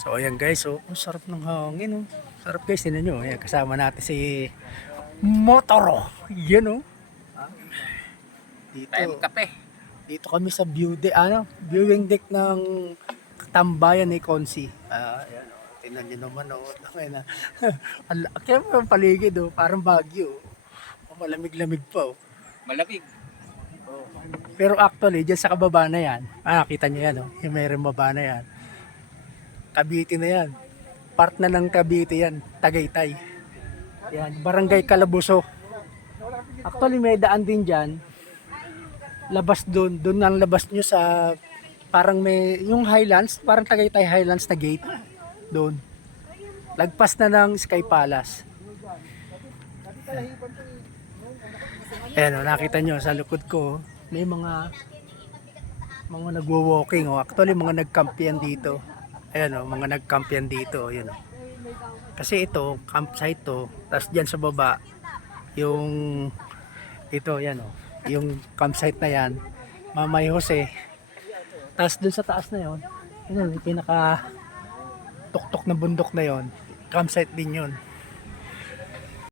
So ayan guys, oh, ang sarap ng hangin, oh. Sarap guys, tinan nyo. Ayan, kasama natin si Motoro. Yan, oh. Time Dito, kape. dito kami sa viewing deck ng tambayan ni Consi. Ayan, oh. Tingnan nyo naman, oh. Ayan, kaya mo yung paligid, oh. Parang Baguio. Oh, malamig-lamig pa, oh. Malamig. Pero actually, dyan sa kababa na yan, kita nyo yan, oh. Yung mayroong baba na yan. Cavite na yan. Part na ng Cavite yan. Tagaytay. Yan. Barangay Calabuso. Actually, may daan din dyan. Labas doon. Doon ang labas nyo sa parang may yung Highlands. Parang Tagaytay Highlands na gate. Doon. Lagpas na ng Sky Palace. Ayan, nakita nyo sa likod ko. May mga nagwo-walking. Actually, mga nag-camp yan dito. Ayan, mga nag-camp yan dito. Ayan, kasi ito, campsite to. Tapos dyan sa baba, yung ito, yan, yung campsite na yan, Mamay Jose. Tapos dun sa taas na yon, yun, yung pinaka tuktok na bundok na yon, campsite din yun.